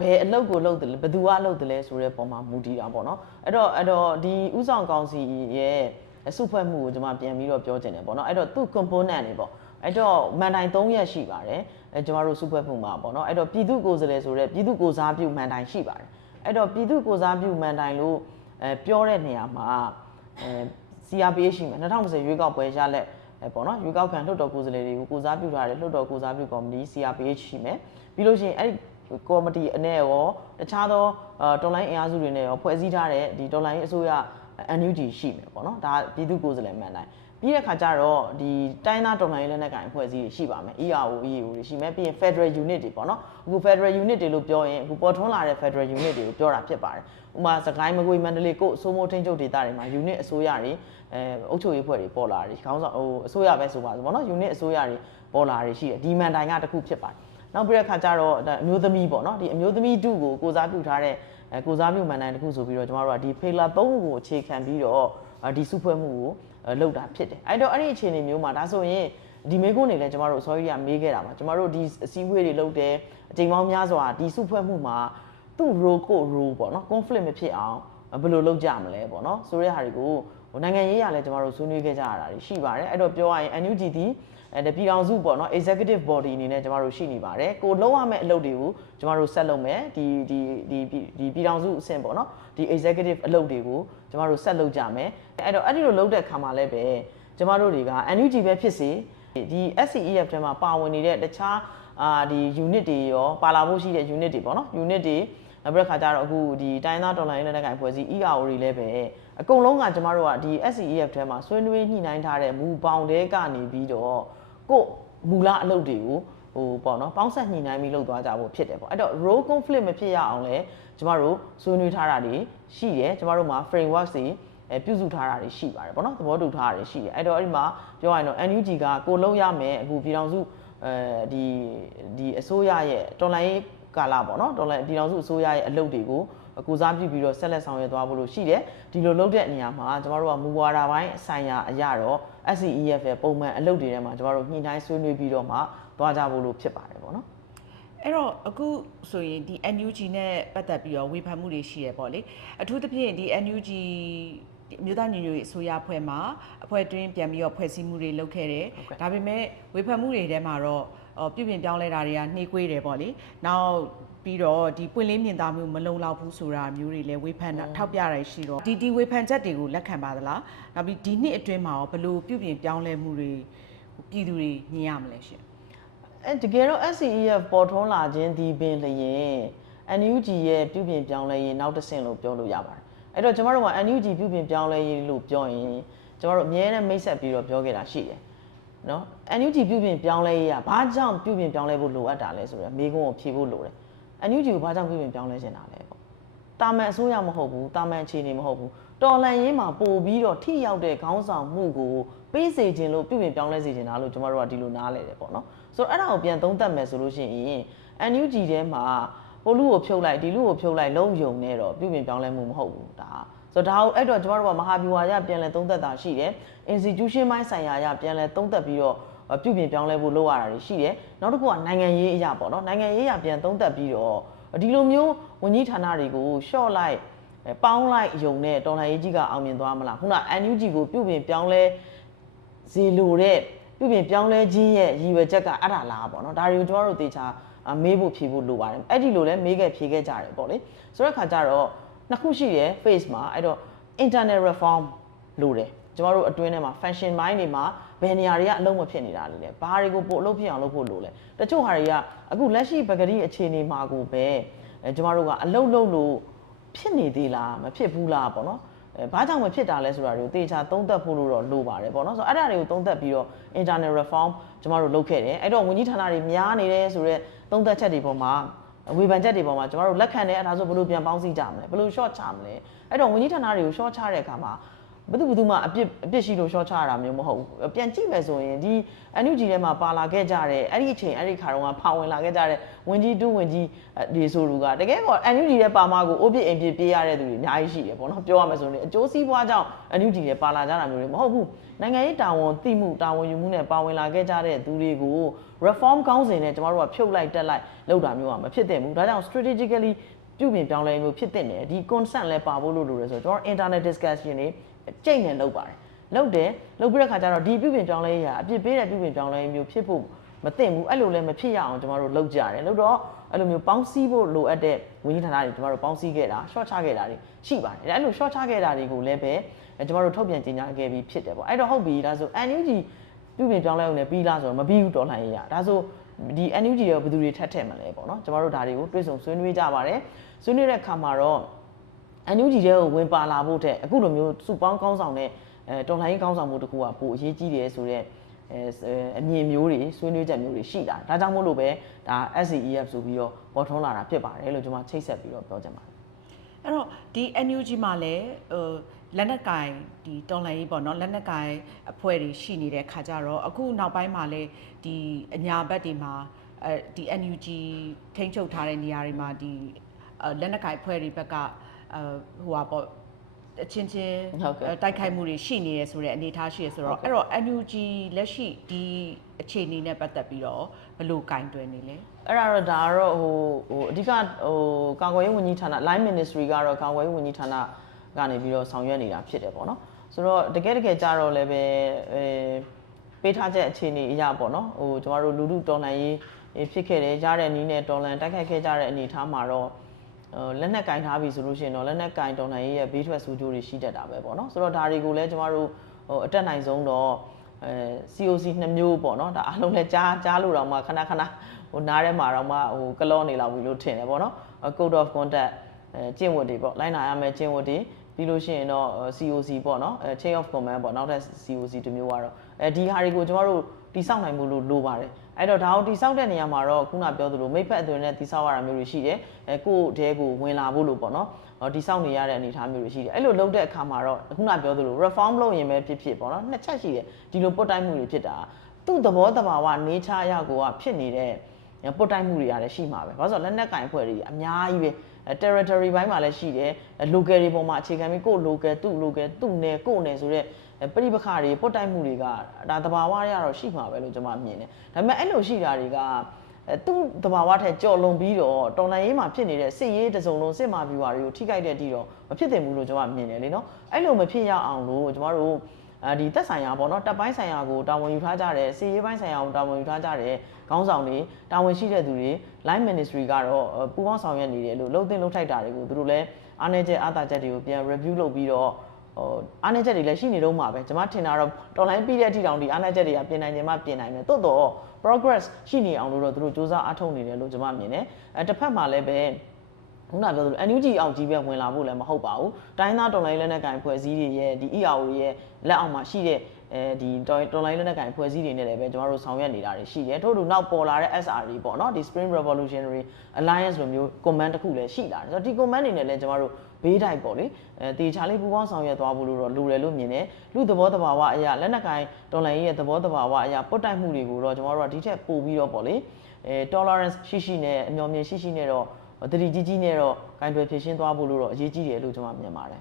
ဘယ်အလုပ်ကိုလုပ်တယ်လဲဘယ်သူကလုပ်တယ်လဲဆိုတဲ့ပုံမှာမူတည်တာပေါ့နော်အဲ့တော့ဒီဥဆောင်ကောင်စီရဲ့စုဖွဲ့မှုကိုကျွန်မပြန်ပြီးတော့ပြောချင်တယ်ပေါ့နော်အဲ့တော့သူ component တွေပေါ့အဲ့တော့မန်တိုင်3ရက်ရှိပါတယ်ကျွန်တော်တို့စုဖွဲ့မှုမှာပေါ့နော်အဲ့တော့ပြည်သူကိုယ်စားလှယ်ဆိုတဲ့ပြည်သူကိုစားပြုမန်တိုင်ရှိပါတယ်အဲ့တော့ပြည်သူကိုစားပြုမန်တိုင်လို့ပြောတဲ့နေရာမှာCRPH ရှိမယ်2020ရွေးကောက်ပွဲရလက်ပေါ့နော်ရွေးကောက်ခံလွှတ်တော်ကိုယ်စားလှယ်တွေကိုကိုစားပြုထားတဲ့လွှတ်တော်ကိုစားပြုကော်မတီ CRPH ရှိမယ်ပြီးလို့ရှိရင်အဲ့ဒီကော်မတီအနေနဲ့ရောတခြားသောတော်လိုင်းအင်အားစုတွေနဲ့ရောဖွဲ့စည်းထားတဲ့ဒီတော်လိုင်းအစိုးရ NUG ရှိမယ်ပေါ့နော်ဒါပြည်သူကိုယ်စားလှယ်မှန်တိုင်းပြီးတဲ့ခါကျတော့ဒီတိုင်းသားတော်လိုင်းလက်နက်ကိုင်အဖွဲ့အစည်းတွေရှိပါမယ် ERO EAO တွေရှိမယ်ပြီးရင် Federal Unit တွေပေါ့နော်အခု Federal Unit တွေလို့ပြောရင်အခုပေါ်ထွန်းလာတဲ့ Federal Unit တွေကိုပြောတာဖြစ်ပါတယ်ဥပမာစကိုင်းမကွေးမန္တလေးကိုစိုးမိုးထင်းချုပ်ဒေသတွေမှာ Unit အစိုးရတွေအုပ်ချုပ်ရေးအဖွဲ့တွေပေါ်လာတယ်ခေါင်းဆောင်အစိုးရပဲဆိုပါစို့ပေါ့နော် Unit အစိုးရတွေပေါ်လာတွေရှိတယ်ဒီမန်တိုင်ကတစ်ခုဖြစ်ပါတယ်နောက်ပြီးတဲ့ခါကျတော့အမျိုးသမီးပေါ့နော်ဒီအမျိုးသမီးတုကိုကိုစားပြုထားတဲ့ကိုစားပြုမန်တိုင်တစ်ခုဆိုပြီးတော့ကျွန်တော်တို့ကဒီ Pillar 3ခုကိုအခြေခံပြီးတော့ဒီစုဖွဲ့မှုကိုလုပ်တာဖြစ်တယ်အဲ့တော့အဲ့ဒီအခြေအနေမျိုးမှာဒါဆိုရင်ဒီမေကွန်းနေလဲကျွန်တော်တို့ sorry ကမေးခဲ့တာပါကျွန်တော်တို့ဒီအစည်းအဝေးတွေလုပ်တယ်အချိန်ပေါင်းများစွာဒီစုဖွဲ့မှုမှာသူ့ role ကို role ပေါ့နော် conflict မဖြစ်အောင်ဘယ်လိုလုပ်ကြမလဲပေါ့နော်ဆိုတဲ့ဟာတွေကိုနိုင်ငံရေးရလဲကျွန်တော်တို့ဆွေးနွေးခဲ့ကြရတာရှိပါတယ်အဲ့တော့ပြောရရင် NUG ဒီပြည်ထောင်စုပေါ့နော် executive body အနေနဲ့ကျွန်တော်တို့ရှိနေပါတယ်ကိုလုံးဝမဲ့အလုပ်တွေကိုကျွန်တော်တို့ဆက်လုပ်မယ်ဒီပြည်ထောင်စုအဆင့်ပေါ့နော်ဒီ executive အလုပ်တွေကိုကျွန်တော်တို့ဆက်လုပ်ကြမယ်အဲ့တော့အဲ့ဒီလိုလုပ်တဲ့ခါမှာလည်းပဲကျွန်တော်တို့တွေက NUG ပဲဖြစ်စေဒီ SCEF ထဲမှာပါဝင်နေတဲ့တခြားဒီ unit တွေရောပါလာဖို့ရှိတဲ့ unit တွေပေါ့နော် unit တွေနောက်ပြီးခါကျတော့အခုဒီတိုင်းသားတော်လိုင်းလက်နက်ကိုင်ဖွဲ့စည်း ERO တွေလည်းပဲအကုန်လုံးကကျွန်တော်တို့ကဒီ SCEF ထဲမှာဆွေးနွေးညှိနှိုင်းထားတဲ့မူပေါင်းတဲကနေပြီးတော့ကိုမူလအလုပ်တွေကိုပေါ့နော်ပေါင်းဆက်ညှိနှိုင်းပြီးလုပ်သွားကြဖို့ဖြစ်တယ်ပေါ့အဲ့တော့ role conflict မဖြစ်ရအောင်လဲကျွန်တော်တို့ဆွေးနွေးထားတာတွေရှိတယ်ကျွန်တော်တို့မှာ framework တွေပြုစုထားတာတွေရှိပါတယ်ပေါ့နော်သဘောတူထားတာတွေရှိတယ်အဲ့တော့အဲ့ဒီမှာပြောရရင်တော့ NUG ကကိုလုံးရမယ်အခုပြည်ထောင်စုဒီအစိုးရရဲ့တော်လိုင်းကာလပေါ့နော်တော်လိုင်းပြည်ထောင်စုအစိုးရရဲ့အလုပ်တွေကိုကိုစားပြုပြီးတော့ဆက်လက်ဆောင်ရွက်သွားဖို့လို့ရှိတယ်ဒီလိုလုပ်တဲ့နေရာမှာကျွန်တော်တို့ကမူဝါဒပိုင်းဆိုင်ရာအရာတော့ SCEF ရဲ့ပုံမှန်အလုပ်တွေထဲမှာကျွန်တော်တို့ညှိနှိုင်းဆွေးနွေးပြီးတော့မှသွားကြဖို့လို့ဖြစ်ပါတယ်ပေါ့နော်အဲ့တော့အခုဆိုရင်ဒီ NUG နဲ့ပတ်သက်ပြီးတော့ဝေဖန်မှုတွေရှိရပေါ့လေအထူးသဖြင့်ဒီ NUG မြို့သားညီညွတ်ရေးအစိုးရအဖွဲ့မှာအဖွဲ့တွင်းပြန်ပြီးတော့ဖွဲ့စည်းမှုတွေလုပ်ခဲ့တယ်ဒါပေမဲ့ဝေဖန်မှုတွေထဲမှာတော့ပြုပြင်ပြောင်းလဲတာတွေကနှေးကွေးတယ်ပေါ့လေနောက်ပြီးတော့ဒီပွင့်လင်းမြင်သာမှုမလုံလောက်ဘူးဆိုတာမျိုးတွေလည်းဝေဖန်ထောက်ပြရရှိတော့ဒီဝေဖန်ချက်တွေကိုလက်ခံပါသလားနောက်ပြီးဒီနှစ်အတွင်းမှာရောဘယ်လိုပြုပြင်ပြောင်းလဲမှုတွေပြည်သူတွေမြင်ရမလဲရှင်တကယ်တော့ SCEF ပေါ်ထွန်းလာခြင်းဒီပင်လျင် NUG ရဲ့ပြုပြင်ပြောင်းလဲရေးနောက်တစ်ဆင့်လို့ပြောလို့ရပါတယ်အဲ့တော့ကျွန်တော်တို့က NUG ပြုပြင်ပြောင်းလဲရေးလို့ပြောရင်ကျွန်တော်တို့အများနဲ့မိတ်ဆက်ပြီးတော့ပြောခဲ့တာရှိတယ်နော် NUG ပြုပြင်ပြောင်းလဲရေးကဘာကြောင့်ပြုပြင်ပြောင်းလဲဖို့လိုအပ်တာလဲဆိုတော့မိကုန်းကိုဖြေဖို့လိုတယ် NUG ကိုဘာကြောင့်ပြုပြင်ပြောင်းလဲနေတာလဲပေါ့တာမန်အစိုးရမဟုတ်ဘူးတာမန်အခြေအနေမဟုတ်ဘူးတော်လှန်ရေးမှာပို့ပြီးတော့ထိရောက်တဲ့ခေါင်းဆောင်မှုကိုပေးစေခြင်းလို့ပြုပြင်ပြောင်းလဲစေခြင်းလားလို့ကျွန်တော်တို့ကဒီလိုနားလဲတယ်ပေါ့နော်ဆိုတော့အဲ့ဒါကိုပြန်သုံးသပ်မယ်ဆိုလို့ရှိရင် NUG ထဲမှာဟိုလူကိုဖြုတ်လိုက်ဒီလူကိုဖြုတ်လိုက်လုံးယုံနေတော့ပြုပြင်ပြောင်းလဲမှုမဟုတ်ဘူးဒါဆိုတော့ဒါအဲ့တော့ကျွန်တော်တို့ကမဟာဗျူဟာရပြန်လဲသုံးသပ်တာရှိတယ် institution ပိုင်းဆိုင်ရာရပြန်လဲသုံးသပ်ပြီးတော့ပြုပြင်ပြောင်းလဲဖို့လုပ်ရတာတွေရှိတယ်နောက်တစ်ခုကနိုင်ငံရေးအရာပေါ့နော်နိုင်ငံရေးအရာပြန်သုံးသပ်ပြီးတော့ဒီလိုမျိုးဝန်ကြီးဌာနတွေကို short လိုက်ပေါင်းလိုက်ယုံနဲ့တော်လှန်ရေးကြီးကအောင်မြင်သွားမလားခုန NUG ကိုပြုပြင်ပြောင်းလဲစီလိုတဲ့ပြုပြင်ပြောင်းလဲခြင်းရဲ့ရည်ရွယ်ချက်ကအဲ့ဒါလားပေါ့နော်ဒါတွေကိုကျွန်တော်တို့သေချာမေးဖို့ဖြေဖို့လိုပါတယ်အဲ့ဒီလိုလဲမေးခဲ့ဖြေခဲ့ကြတယ်ပေါ့လေဆိုတဲ့ခါကျတော့နှစ်ခုရှိတယ် phase မှာအဲ့တော့ internal reform လိုတယ်ကျွန်တော်တို့အတွင်းထဲမှာ function mind တွေမှာဘယ်နေရာတွေကအလုံးမဖြစ်နေတာလဲဘာတွေကိုပို့အလုပ်ဖြစ်အောင်လုပ်ဖို့လိုလဲတချို့ဟာတွေကအခုလက်ရှိပကတိအခြေအနေမှာကိုပဲကျွန်တော်တို့ကအလုပ်လုပ်လို့ဖြစ်နေသေးလားမဖြစ်ဘူးလားပေါ့နော်ဘာကြောင့်မဖြစ်တာလဲဆိုတာတွေကိုသေချာသုံးသပ်ဖို့လို့တော့လိုပါတယ်ပေါ့နော်ဆိုတော့အဲ့ဒါတွေကိုသုံးသပ်ပြီးတော့ internal reform ကျွန်တော်တို့လုပ်ခဲ့တယ်အဲ့တော့ဝန်ကြီးဌာနတွေများနေတယ်ဆိုတော့သုံးသပ်ချက်တွေပေါ်မှာဝေဖန်ချက်တွေပေါ်မှာကျွန်တော်တို့လက်ခံတယ်အဲ့ဒါဆိုဘယ်လိုပြန်ပေါင်းစည်းကြမလဲဘယ်လို short ချမလဲအဲ့တော့ဝန်ကြီးဌာနတွေကို short ချတဲ့အခါမှာ ဘယ်သူမှအပြစ်ရှိလို့ရှော့ချရတာမျိုးမဟုတ်ဘူးပြန်ကြည့်မယ်ဆိုရင်ဒီ NUG ထဲမှာပါလာခဲ့ကြတဲ့အဲ့ဒီအချိန်အဲ့ဒီခါတော့ကပါဝင်လာခဲ့ကြတဲ့ဝင်ကြီးတူးဝင်ကြီးဒီဆိုလူကတကယ်တော့ NUG ထဲပါမှာကိုအိုးပြစ်အိမ်ပြစ်ပြေးရတဲ့သူတွေအများကြီးရှိတယ်ပေါ့နော်ပြောရမယ်ဆိုရင်အကျိုးစီးပွားကြောင့် NUG ထဲပါလာကြတာမျိုးတွေမဟုတ်ဘူးနိုင်ငံရေးတာဝန်သိမှုတာဝန်ယူမှုနဲ့ပါဝင်လာခဲ့ကြတဲ့သူတွေကို reform ကောင်းစဉ်နဲ့ကျမတို့ကဖြုတ်လိုက်တက်လိုက်လုပ်တာမျိုးကမဖြစ်သင့်ဘူးဒါကြောင့် strategically ပြုပြင်ပြောင်းလဲမျိုးဖြစ်တဲ့နေဒီ consent လဲပါဖို့လို့လိုတယ်ဆိုတော့ကျွန်တော် internet discussion တွေကြိတ်နေလုပ်ပါတယ်လုပ်တယ်လုပ်ပြီးတဲ့ခါကျတော့ဒီပြုပြင်ပြောင်းလဲရေးအပြစ်ပေးတဲ့ပြုပြင်ပြောင်းလဲမျိုးဖြစ်ဖို့မသင့်ဘူးအဲ့လိုလဲမဖြစ်ရအောင်ကျွန်တော်တို့လုပ်ကြတယ်လို့တော့အဲ့လိုမျိုးပေါင်းစည်းဖို့လိုအပ်တဲ့ဝန်ကြီးဌာနတွေကျွန်တော်တို့ပေါင်းစည်းခဲ့တာ short ချခဲ့တာတွေရှိပါတယ်အဲ့လို short ချခဲ့တာတွေကိုလည်းပဲကျွန်တော်တို့ထုတ်ပြန်ကြေညာခဲ့ပြီးဖြစ်တယ်ပေါ့အဲ့တော့ဟုတ်ပြီဒါဆို NUG ပြုပြင်ပြောင်းလဲအောင်လည်းပြီးလားဆိုတော့မပြီးဘူးတော်လှန်ရေးရဒါဆိုဒီ NUG ရောဘယ်သူတွေထပ်ထည့်မလဲပေါ့နော်ကျွန်တော်တို့ဒါတွေကိုတွေးဆုံဆွေးနွေးကြပါတယ်ဆွေးနွေးတဲ့အခါမှာတော့ NUG တွေကိုဝင်ပါလာဖို့တဲ့အခုလိုမျိုးစုပေါင်းကောင်းဆောင်တဲ့တော်လှန်ရေးကောင်းဆောင်မှုတခုကပိုအရေးကြီးတယ်ဆိုတော့အမြင်မျိုးတွေဆွေးနွေးချက်မျိုးတွေရှိတာဒါကြောင့်မို့လို့ပဲဒါ SCEF ဆိုပြီးတော့ပေါ်ထွန်းလာတာဖြစ်ပါတယ်လို့ကျွန်မချိတ်ဆက်ပြီးတော့ပြောချင်ပါတယ်အဲ့တော့ဒီ NUG မှာလည်းလက်နက်ကင်ဒီတော်လှန်ရေးပေါ့နော်လက်နက်ကင်အဖွဲ့တွေရှိနေတဲ့ခါကြတော့အခုနောက်ပိုင်းမှာလည်းဒီအညာဘက်တွေမှာဒီ NUG ထိန်းချုပ်ထားတဲ့နေရာတွေမှာဒီလက်နက်ကင်အဖွဲ့တွေဘက်ကဟိုပါပေါ့အချင်းချင်းတိုက်ခိုက်မှုတွေရှိနေရဆိုတဲ့အနေအထားရှိရဆိုတော့အဲ့တော့ NUG လက်ရှိဒီအခြေအနေနဲ့ပတ်သက်ပြီးတော့ဘယ်လိုကင်တွယ်နေလဲအဲ့ဒါတော့ဒါကတော့ဟိုအဓိကကာကွယ်ရေးဝန်ကြီးဌာန Line Ministry ကတော့ကာကွယ်ရေးဝန်ကြီးဌာနကနေပြီးတော့ဆောင်ရွက်နေတာဖြစ်တယ်ပေါ့နော်ဆိုတော့တကယ်ကြတော့လည်းပဲပေးထားချက်အခြေအနေအရာပေါ့နော်ဟိုကျမတို့လူထုတော်လှန်ရေးဖြစ်ခဲ့တယ်ရတဲ့နည်းနဲ့တော်လှန်တိုက်ခိုက်ခဲ့ကြတဲ့အနေအထားမှာတော့လက်နက်ကင်ထားပြီဆိုလို့ရှိရင်တော့လက်နက်ကင်တော်လှန်ရေးရဲ့ဘေးထွက်ဆိုးကျိုးတွေရှိတတ်တာပဲပေါ့နော်ဆိုတော့ဒါတွေကိုလည်းကျမတို့အတက်နိုင်ဆုံးတော့COC 2မျိုးပေါ့နော်ဒါအားလုံးလည်းကြားလို့တော့မှခဏဟိုနားထဲမှာတော့မှဟိုကလောနေလောက်ပြီလို့ထင်တယ်ပေါ့နော် Code of Conduct ကျင့်ဝတ်တွေပေါ့လိုက်နာရမယ်ကျင့်ဝတ်တွေပြီးလို့ရှိရင်တော့ COC ပေါ့နော်Chain of Command ပေါ့နောက်ထပ် COC တစ်မျိုးကတော့ဒီဟာတွေကိုကျမတို့တိစောက်နိုင်မှုလို့လိုပါတယ်အဲ့တော့ဒါကိုတိစောက်တဲ့နေရာမှာတော့ခုနပြောသလိုမိဖက်အသွင်နဲ့တိစောက်ရတာမျိုးတွေရှိတယ်ကိုယ့်တဲကိုဝင်လာဖို့လို့ပေါ့နော်တိစောက်နေရတဲ့အနေအထားမျိုးတွေရှိတယ်အဲ့လိုလုပ်တဲ့အခါမှာတော့ခုနပြောသလို reform လုပ်ရင်ပဲဖြစ်ပေါ့နော်နှစ်ချက်ရှိတယ်ဒီလိုပုတ်တိုက်မှုတွေဖြစ်တာသူ့သဘောတဘာဝ nature အရကိုကဖြစ်နေတဲ့ပုတ်တိုက်မှုတွေရတယ်ရှိမှာပဲဘာလို့ဆိုတော့လက်နက်ကင်ဖွဲ့တွေအများကြီးပဲ territory ဘိုင်းမှာလည်းရှိတယ် local တွေပေါ်မှာအခြေခံပြီးကိုယ့် local သူ့ local သူ့နယ်ကိုယ့်နယ်ဆိုတဲ့ပြိပခါတွေပုတ်တိုက်မှုတွေကဒါတဘာဝရတော့ရှိမှာပဲလို့ကျွန်မမြင်တယ်ဒါပေမဲ့အဲ့လိုရှိတာတွေကသူ့တဘာဝထက်ကြော်လွန်ပြီးတော့တော်လှန်ရေးမှာဖြစ်နေတဲ့စစ်ရေးတစုံလုံးစစ်မာဗျူဟာတွေကိုထိခိုက်တဲ့အထိတော့မဖြစ်သင့်ဘူးလို့ကျွန်မမြင်တယ်လေနော်အဲ့လိုမဖြစ်ရအောင်လို့ကျွန်တော်တို့ဒီသက်ဆိုင်ရာပေါ့နော်တပ်ပိုင်းဆိုင်ရာကိုတာဝန်ယူထားကြတယ်စီရေးပိုင်းဆိုင်ရာကိုတာဝန်ယူထားကြတယ်ခေါင်းဆောင်တွေတာဝန်ရှိတဲ့သူတွေ line ministry ကတော့ပူးပေါင်းဆောင်ရွက်နေတယ်လို့လှုပ်တင်လှုပ်ထိုက်တာတွေကိုသူတို့လည်းအားနည်းချက်အားသာချက်တွေကိုပြန် review လုပ်ပြီးတော့အားနည်းချက်တွေလည်းရှိနေတော့မှာပဲကျွန်မထင်တာတော့တော်လိုင်းပြီးတဲ့အထိတောင်ဒီအားနည်းချက်တွေကပြင်နိုင်ခြင်းမှပြင်နိုင်မယ်တိုးတော့ progress ရှိနေအောင်လို့တော့သူတို့စ조사အားထုတ်နေတယ်လို့ကျွန်မမြင်တယ်တစ်ဖက်မှာလည်းပဲခုနပြောသလို NUG အောင်ကြီးပဲဝင်လာဖို့လည်းမဟုတ်ပါဘူးတိုင်းသားတော်လိုင်းလက်နက်ကင်ဖွဲ့စည်းတွေရဲ့ဒီ EAO ရဲ့လက်အောက်မှာရှိတဲ့ဒီတော်လိုင်းလက်နက်ကင်ဖွဲ့စည်းတွေနဲ့လည်းပဲကျွန်တော်တို့ဆောင်ရွက်နေတာတွေရှိတယ်ထို့တူနောက်ပေါ်လာတဲ့ SRD ပေါ့နော်ဒီ Spring Revolutionary Alliance လိုမျိုး command တစ်ခုလည်းရှိလာတယ်ဆိုတော့ဒီ command တွေနဲ့လည်းကျွန်တော်တို့ဘေးတိုက်ပေါ့လေတေချာလေးပူပေါင်းဆောင်ရွက်သွားဖို့လို့တော့လိုတယ်လို့မြင်တယ်လူသဘောတဘာဝအရာလက်နက်ကင်တော်လိုင်းရဲ့သဘောတဘာဝအရာပုတ်တိုက်မှုတွေကိုတော့ကျွန်တော်တို့ကဒီထက်ပိုပြီးတော့ပေါ့လေtolerance ရှိနဲ့အမျှော်မြင်ရှိနဲ့တော့တတိကြီးနဲ့တော့ဂိုင်းတွေဖြည့်ရှင်းသွားဖို့လို့တော့အရေးကြီးတယ်လို့ကျွန်တော်မြင်ပါတယ်